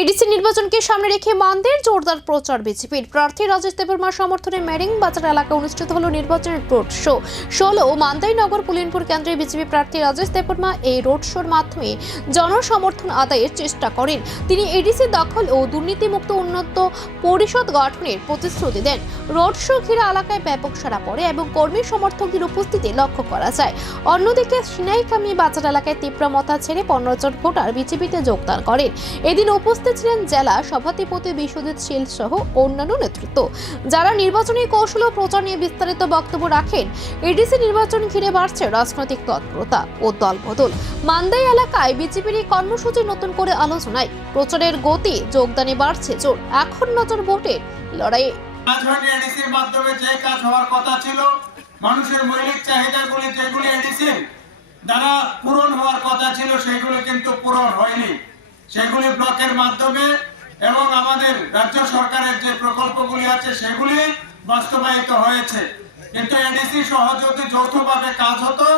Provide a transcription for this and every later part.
ADC নির্বাচনকে সামনে রেখে মানদের জোরদার প্রচার বিজেপির প্রার্থী রাজেশ দেববর্মার সমর্থনে মেরিং বাজার এলাকায় অনুষ্ঠিত হলো নির্বাচনের রোড শো। 16 মান্দাই নগর পুলিনপুর কেন্দ্রে বিজেপি প্রার্থী রাজেশ দেববর্মা এই রোড শোর মাধ্যমে জনসমর্থন আদায়ের চেষ্টা করেন। তিনি এডিসি দখল ও দুর্নীতিমুক্ত উন্নত পরিষদ গঠনের প্রতিশ্রুতি দেন। রোড শো ঘিরে এলাকায় ব্যাপক সাড়া পড়ে এবং কর্মী সমর্থকদের উপস্থিতি লক্ষ্য করা যায়। অন্যদিকে সিনাইকামি বাজার এলাকায় তীব্র মতা ছেড়ে 15 জন ভোটার বিজেপিতে যোগদান করেন। এদিন উপস্থিত ছিলেন জেলা সভাধিপতি বিশ্বজিৎ শীল সহ অন্যান্য নেতৃত্ব, যারা নির্বাচনী কৌশল ও প্রচার নিয়ে বিস্তারিত বক্তব্য রাখেন। এডিসি নির্বাচন ঘিরে বাড়ছে রাজনৈতিক তৎপরতা ও দলবদল। মান্দাই এলাকায় বিজেপির এই কর্মসূচি নতুন করে আলোচনায়, প্রচারের গতি, যোগদানে বাড়ছে জোর। এখন নজর ভোটের লড়াইয়ে। এডিসির মাধ্যমে যে কাজ হওয়ার কথা ছিল, মানুষের মৌলিক চাহিদাগুলি যেগুলি এডিসির দ্বারা পূরণ হওয়ার কথা ছিল, সেগুলি কিন্তু পূরণ হয়নি। সেগুলি ব্লকের মাধ্যমে এবং আমাদের রাজ্য সরকারের যে প্রকল্পগুলি আছে সেগুলি বাস্তবায়িত হয়েছে। কিন্তু এডিসি সহ যদি যৌথভাবে কাজ হতো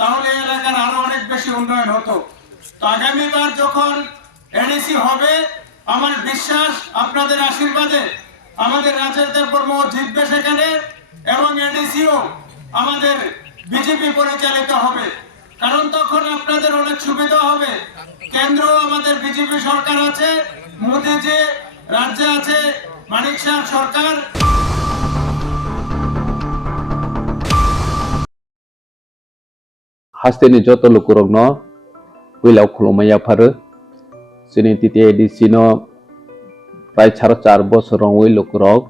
তাহলে এই এলাকার আরো অনেক বেশি উন্নয়ন হতো। তো আগামীবার যখন এডিসি হবে, আমার বিশ্বাস আপনাদের আশীর্বাদে আমাদের রাজেশ দেববর্মা জিতবে সেখানে, এবং এডিসিও আমাদের বিজেপি পরিচালিত হবে। কারণ তখন আপনাদের অনেক সুবিধা হবে। কেন্দ্র আমাদের বিজেপি সরকার আছে, মোদীজি রাজ্যে আছে মানিক শাহ সরকার। Hasteni joto lukurogno wilau khulumaya pharu sini titi edisi no prai 4 bosorong wi lukurog